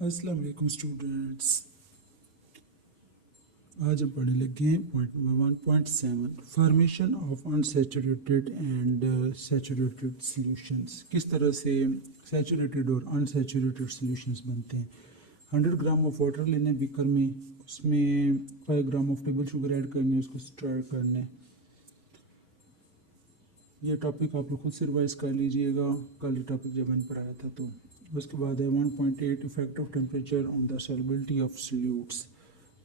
अस्सलाम वालेकुम स्टूडेंट्स। आज हम पढ़ने लगे हैं point number 1.7 formation of unsaturated and saturated solutions. किस तरह से सैचुरेटेड और अनसैचुरेटेड सॉल्यूशंस बनते हैं। 100 ग्राम ऑफ वाटर लेने बीकर में, उसमें 5 gram of table sugar add करनी है, उसको स्टर करना है। यह टॉपिक आप लोग खुद से रिवाइज कर लीजिएगा, कल ये टॉपिक जब मैंने पढ़ाया था। तो उसके बाद है 1.8 effect of temperature on the solubility of solutes.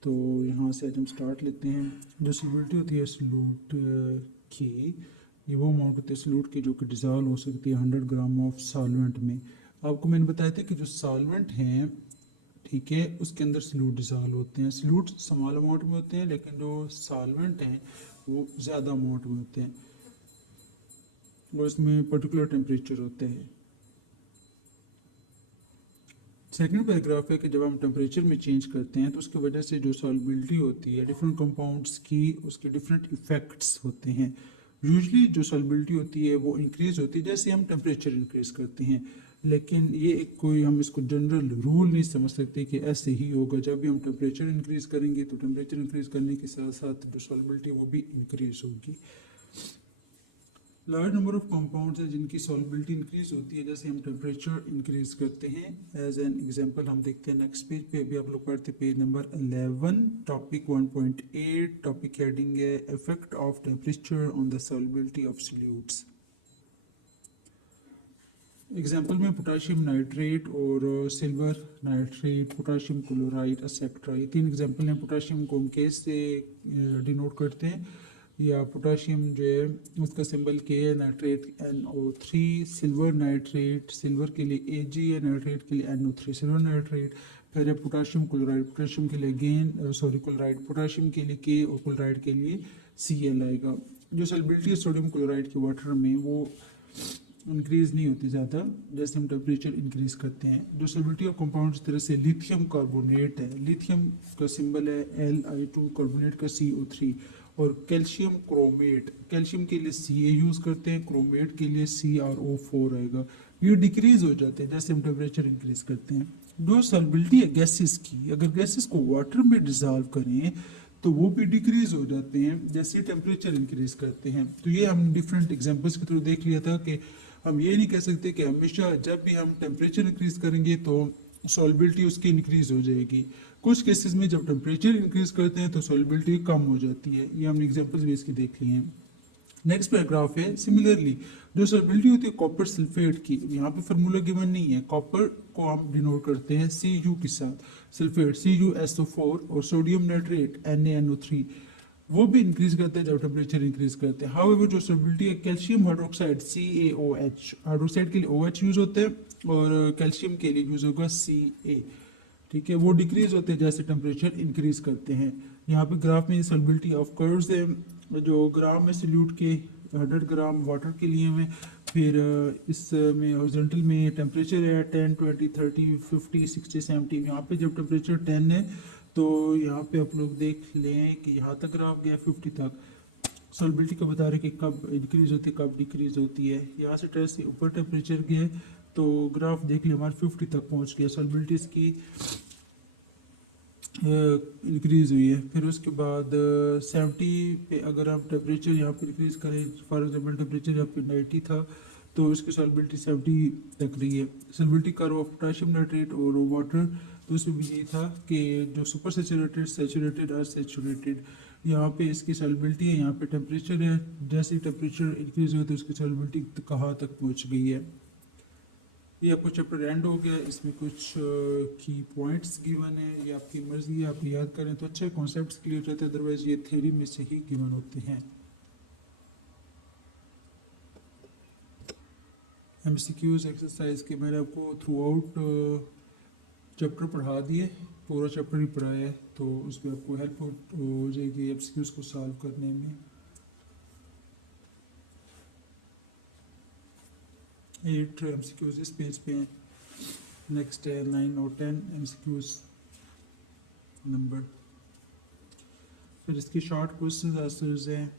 तो यहाँ से आज हम स्टार्ट लेते हैं। जो सॉल्युबिलिटी होती है सॉल्यूट की, ये वो अमाउंट होती है सॉल्यूट की जो कि डिज़ोल्व हो सकती है 100 ग्राम ऑफ सॉल्वेंट में। आपको मैंने बताया था कि जो सॉल्वेंट हैं, ठीक है, उसके अंदर सॉल्यूट डिज़ोल्व होते हैं। सॉल्यूट स्मॉल अमाउंट में होते हैं, लेकिन जो सॉल्वेंट हैं वो ज़्यादा अमाउंट में होते हैं और इसमें पर्टिकुलर टेम्परेचर होते हैं। सेकंड पैराग्राफ है कि जब हम टेम्परेचर में चेंज करते हैं तो उसकी वजह से जो सॉल्युबिलिटी होती है डिफरेंट कंपाउंड्स की, उसके डिफरेंट इफेक्ट्स होते हैं। यूजुअली जो सॉल्युबिलिटी होती है वो इंक्रीज होती है जैसे हम टेम्परेचर इंक्रीज करते हैं, लेकिन ये एक कोई हम इसको जनरल रूल नहीं समझ सकते कि ऐसे ही होगा। जब भी हम टेम्परेचर इंक्रीज करेंगे तो टेम्परेचर इंक्रीज करने के साथ साथ जो सॉल्युबिलिटी वो भी इंक्रीज होगी। लार्ज नंबर ऑफ कंपाउंड्स हैं जिनकी सॉल्युबिलिटी इंक्रीज होती है जैसे हम टेम्परेचर इंक्रीज करते हैं। एज एन एग्जांपल हम देखते हैं नेक्स्ट पेज पे, अभी आप लोग पढ़ते page number 11 topic 1.8। Topic heading है effect of temperature on the solubility of solutes. Example में पोटाशियम नाइट्रेट और silver nitrate, potassium chloride etcetera, ये 3 एग्जाम्पल हैं। पोटाशियम को हम केस से डिनोट करते हैं, या पोटाशियम जो है उसका सिंबल के है, nitrate NO3, silver nitrate, silver के लिए Ag है, नाइट्रेट के लिए NO3 सिल्वर नाइट्रेट। फिर है पोटाशियम क्लोराइड, पोटाशियम के लिए अगेन क्लोराइड, पोटाशियम के लिए K और क्लोराइड के लिए Cl आएगा। जो सॉल्युबिलिटी है सोडियम क्लोराइड की वाटर में वो इंक्रीज नहीं होती ज़्यादा जैसे हम टेम्परेचर इंक्रीज करते हैं। जो सॉल्युबिलिटी ऑफ कंपाउंड तरह से लिथियम कार्बोनेट है, लिथियम का सिंबल है Li2, कार्बोनेट का CO3। और कैल्शियम क्रोमेट, कैल्शियम के लिए Ca यूज़ करते हैं, क्रोमेट के लिए CrO4 आएगा। ये डिक्रीज हो जाते हैं जैसे हम टेम्परेचर इंक्रीज करते हैं। जो सॉल्युबिलिटी है गैसेस की, अगर गैसेस को वाटर में डिजॉल्व करें तो वो भी डिक्रीज हो जाते हैं जैसे टेम्परेचर इंक्रीज करते हैं। तो ये हम डिफरेंट एग्जांपल्स के थ्रू देख लिया था कि हम ये नहीं कह सकते कि हमेशा जब भी हम टेम्परेचर इंक्रीज करेंगे तो सॉल्युबिलिटी उसकी इंक्रीज हो जाएगी। कुछ केसेस में जब टेम्परेचर इंक्रीज करते हैं तो सॉल्युबिलिटी कम हो जाती है। ये हमने एग्जांपल्स भी इसकी देख लिए हैं। नेक्स्ट पैराग्राफ है सिमिलरली जो सॉल्युबिलिटी होती है कॉपर सल्फेट की, यहाँ पे फार्मूला गिवन नहीं है। कॉपर को हम डिनोट करते हैं Cu के साथ, सल्फेट CuSO4 और सोडियम नाइट्रेट NaNO3, वो भी इंक्रीज करते हैं जब टेम्परेचर इंक्रीज करते हैं। हाउएवर जो सॉल्युबिलिटी है कैल्शियम हाइड्रोक्साइड CaOH, हाइड्रोक्साइड के लिए OH यूज होते हैं और कैल्शियम के लिए यूज होगा Ca, ठीक है, वो डिक्रीज होते हैं जैसे टेम्परेचर इंक्रीज करते हैं। यहाँ पे ग्राफ में सॉल्युबिलिटी ऑफ कर्व्स है, जो ग्राम में सल्यूट के 100 ग्राम वाटर के लिए में, फिर इसमें हॉरिजॉन्टल में टेम्परेचर है 10, 20, 30, 50, 60, 70। यहाँ पे जब टेम्परेचर 10 है तो यहाँ पे आप लोग देख लें कि यहाँ तक ग्राफ गया 50 तक। सॉल्युबिलिटी का बता रहे कि कब इंक्रीज होती है कब डिक्रीज होती है। यहाँ से 10 से ऊपर टेम्परेचर गए तो ग्राफ देख लें हमारे 50 तक पहुँच गया, सॉल्युबिलिटी इसकी इंक्रीज हुई है। फिर उसके बाद 70 पे अगर हम टेम्परेचर यहाँ पे इंक्रीज करें, फॉर एग्जाम्पल टेम्परेचर यहाँ पे 90 था तो उसकी सॉल्युबिलिटी 70 तक रही है। Solubility curve of potassium nitrate और वाटर, तो उसमें भी यही था कि जो सुपर सेचुरेटेड, सैचुरेटेड और सैचुरेटेड, यहाँ पे इसकी सॉल्युबिलिटी है, यहाँ पे टेम्परेचर है, जैसे टेम्परेचर इंक्रीज हुआ तो उसकी सॉल्युबिलिटी कहाँ तक पहुँच गई है। ये आपको चैप्टर एंड हो गया। इसमें कुछ की पॉइंट्स गिवन है, ये आपकी मर्जी है, आप याद करें तो अच्छे कॉन्सेप्ट्स क्लियर रहते हैं, अदरवाइज ये थ्योरी में से ही गिवन होते हैं। MCQs एक्सरसाइज के मैंने आपको थ्रू आउट चैप्टर पढ़ा दिए, पूरा चैप्टर ही पढ़ाया है, तो उसमें आपको हेल्प हो जाएगी MCQs को सॉल्व करने में। 8 MCQs इस पेज पे हैं। नेक्स्ट है 9 और 10 MCQs नंबर। फिर इसकी शॉर्ट क्वेश्चन आंसर्स हैं।